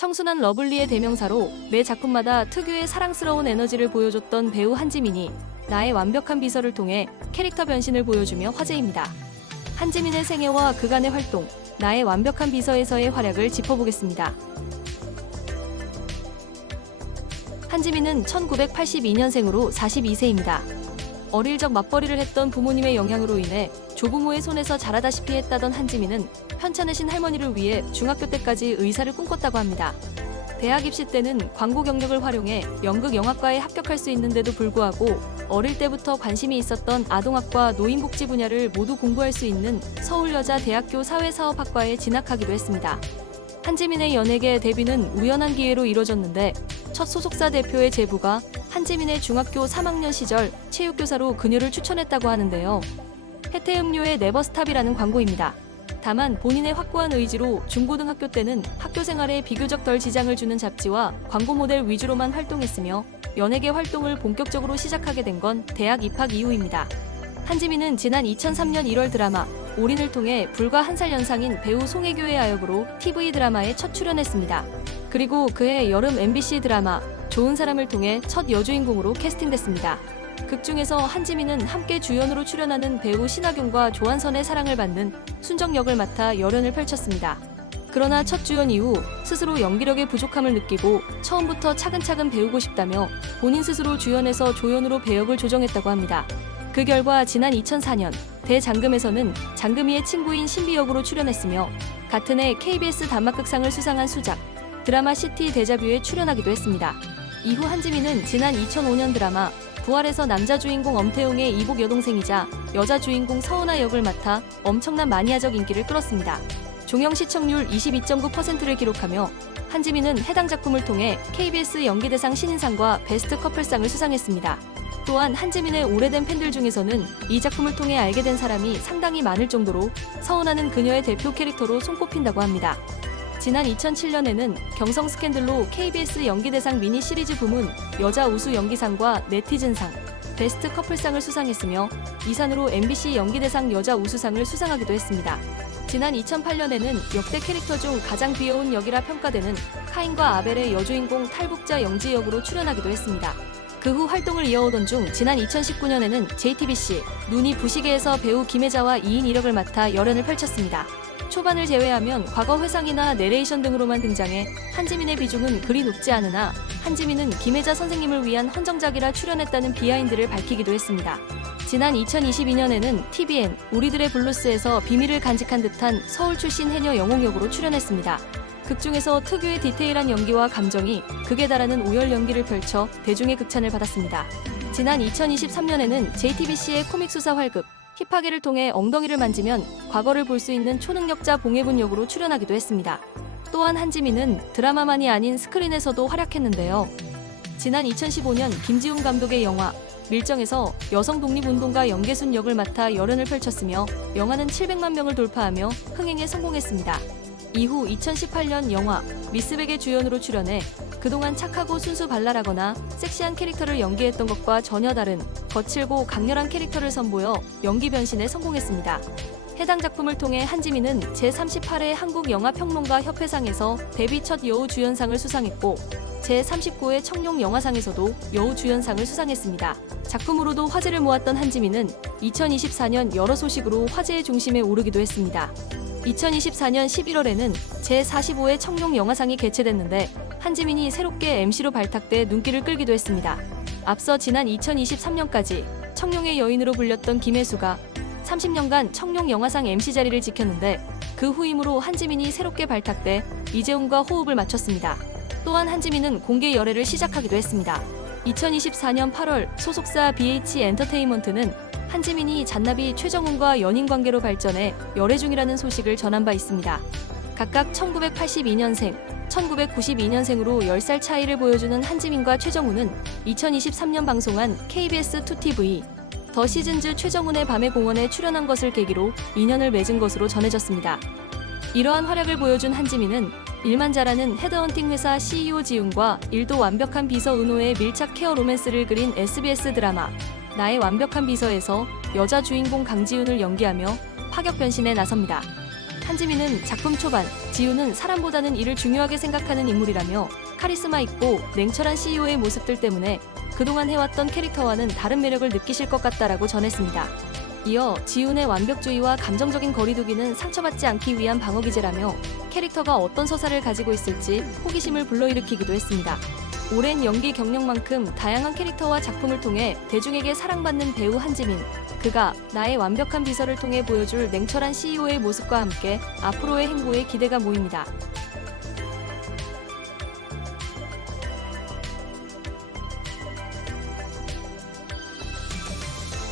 청순한 러블리의 대명사로 매 작품마다 특유의 사랑스러운 에너지를 보여줬던 배우 한지민이 나의 완벽한 비서를 통해 캐릭터 변신을 보여주며 화제입니다. 한지민의 생애와 그간의 활동, 나의 완벽한 비서에서의 활약을 짚어보겠습니다. 한지민은 1982년생으로 42세입니다. 어릴 적 맞벌이를 했던 부모님의 영향으로 인해 조부모의 손에서 자라다시피 했다던 한지민은 편찮으신 할머니를 위해 중학교 때까지 의사를 꿈꿨다고 합니다. 대학 입시 때는 광고 경력을 활용해 연극영화과에 합격할 수 있는데도 불구하고 어릴 때부터 관심이 있었던 아동학과 노인복지 분야를 모두 공부할 수 있는 서울여자대학교 사회사업학과에 진학하기도 했습니다. 한지민의 연예계 데뷔는 우연한 기회로 이뤄졌는데 첫 소속사 대표의 제부가 한지민의 중학교 3학년 시절 체육교사로 그녀를 추천했다고 하는데요. 해태음료의 네버스탑이라는 광고입니다. 다만 본인의 확고한 의지로 중고등학교 때는 학교 생활에 비교적 덜 지장을 주는 잡지와 광고 모델 위주로만 활동했으며 연예계 활동을 본격적으로 시작하게 된 건 대학 입학 이후입니다. 한지민은 지난 2003년 1월 드라마 올인을 통해 불과 1살 연상인 배우 송혜교의 아역으로 TV 드라마에 첫 출연했습니다. 그리고 그해 여름 MBC 드라마 좋은 사람을 통해 첫 여주인공으로 캐스팅됐습니다. 극 중에서 한지민은 함께 주연으로 출연하는 배우 신하균과 조한선의 사랑을 받는 순정 역을 맡아 열연을 펼쳤습니다. 그러나 첫 주연 이후 스스로 연기력의 부족함을 느끼고 처음부터 차근차근 배우고 싶다며 본인 스스로 주연에서 조연으로 배역을 조정했다고 합니다. 그 결과 지난 2004년 대장금에서는 장금이의 친구인 신비 역으로 출연했으며 같은 해 KBS 단막극상을 수상한 수작 드라마 시티 데자뷰에 출연하기도 했습니다. 이후 한지민은 지난 2005년 드라마 부활에서 남자 주인공 엄태웅의 이복 여동생이자 여자 주인공 서은아 역을 맡아 엄청난 마니아적 인기를 끌었습니다. 종영 시청률 22.9%를 기록하며 한지민은 해당 작품을 통해 KBS 연기대상 신인상과 베스트 커플상을 수상했습니다. 또한 한지민의 오래된 팬들 중에서는 이 작품을 통해 알게 된 사람이 상당히 많을 정도로 서은아는 그녀의 대표 캐릭터로 손꼽힌다고 합니다. 지난 2007년에는 경성 스캔들로 KBS 연기대상 미니 시리즈 부문 여자 우수 연기상과 네티즌상, 베스트 커플상을 수상했으며 이산으로 MBC 연기대상 여자 우수상을 수상하기도 했습니다. 지난 2008년에는 역대 캐릭터 중 가장 귀여운 역이라 평가되는 카인과 아벨의 여주인공 탈북자 영지 역으로 출연하기도 했습니다. 그 후 활동을 이어오던 중 지난 2019년에는 JTBC 눈이 부시게에서 배우 김혜자와 2인 1역을 맡아 열연을 펼쳤습니다. 초반을 제외하면 과거 회상이나 내레이션 등으로만 등장해 한지민의 비중은 그리 높지 않으나 한지민은 김혜자 선생님을 위한 헌정작이라 출연했다는 비하인드를 밝히기도 했습니다. 지난 2022년에는 TVN 우리들의 블루스에서 비밀을 간직한 듯한 서울 출신 해녀 영웅 역으로 출연했습니다. 극 중에서 특유의 디테일한 연기와 감정이 극에 달하는 오열 연기를 펼쳐 대중의 극찬을 받았습니다. 지난 2023년에는 JTBC의 코믹 수사 활극 힙하게를 통해 엉덩이를 만지면 과거를 볼 수 있는 초능력자 봉해분 역으로 출연하기도 했습니다. 또한 한지민은 드라마만이 아닌 스크린에서도 활약했는데요. 지난 2015년 김지훈 감독의 영화 밀정에서 여성 독립운동가 영계순 역을 맡아 열연을 펼쳤으며 영화는 700만 명을 돌파하며 흥행에 성공했습니다. 이후 2018년 영화 미스백의 주연으로 출연해 그동안 착하고 순수 발랄하거나 섹시한 캐릭터를 연기했던 것과 전혀 다른 거칠고 강렬한 캐릭터를 선보여 연기 변신에 성공했습니다. 해당 작품을 통해 한지민은 제38회 한국영화평론가협회상에서 데뷔 첫 여우주연상을 수상했고 제39회 청룡영화상에서도 여우주연상을 수상했습니다. 작품으로도 화제를 모았던 한지민은 2024년 여러 소식으로 화제의 중심에 오르기도 했습니다. 2024년 11월에는 제45회 청룡영화상이 개최됐는데 한지민이 새롭게 MC로 발탁돼 눈길을 끌기도 했습니다. 앞서 지난 2023년까지 청룡의 여인으로 불렸던 김혜수가 30년간 청룡영화상 MC 자리를 지켰는데 그 후임으로 한지민이 새롭게 발탁돼 이재훈과 호흡을 맞췄습니다. 또한 한지민은 공개 열애를 시작하기도 했습니다. 2024년 8월 소속사 BH 엔터테인먼트는 한지민이 잔나비 최정훈과 연인 관계로 발전해 열애 중이라는 소식을 전한 바 있습니다. 각각 1982년생, 1992년생으로 10살 차이를 보여주는 한지민과 최정훈은 2023년 방송한 KBS2TV 더 시즌즈 최정훈의 밤의 공원에 출연한 것을 계기로 인연을 맺은 것으로 전해졌습니다. 이러한 활약을 보여준 한지민은 일만 잘하는 헤드헌팅 회사 CEO 지훈과 일도 완벽한 비서 은호의 밀착 케어 로맨스를 그린 SBS 드라마 나의 완벽한 비서에서 여자 주인공 강지훈을 연기하며 파격 변신에 나섭니다. 한지민은 작품 초반, 지우는 사람보다는 일을 중요하게 생각하는 인물이라며 카리스마 있고 냉철한 CEO의 모습들 때문에 그동안 해왔던 캐릭터와는 다른 매력을 느끼실 것 같다라고 전했습니다. 이어 지훈의 완벽주의와 감정적인 거리두기는 상처받지 않기 위한 방어기제라며 캐릭터가 어떤 서사를 가지고 있을지 호기심을 불러일으키기도 했습니다. 오랜 연기 경력만큼 다양한 캐릭터와 작품을 통해 대중에게 사랑받는 배우 한지민. 그가 나의 완벽한 비서를 통해 보여줄 냉철한 CEO의 모습과 함께 앞으로의 행보에 기대가 모입니다.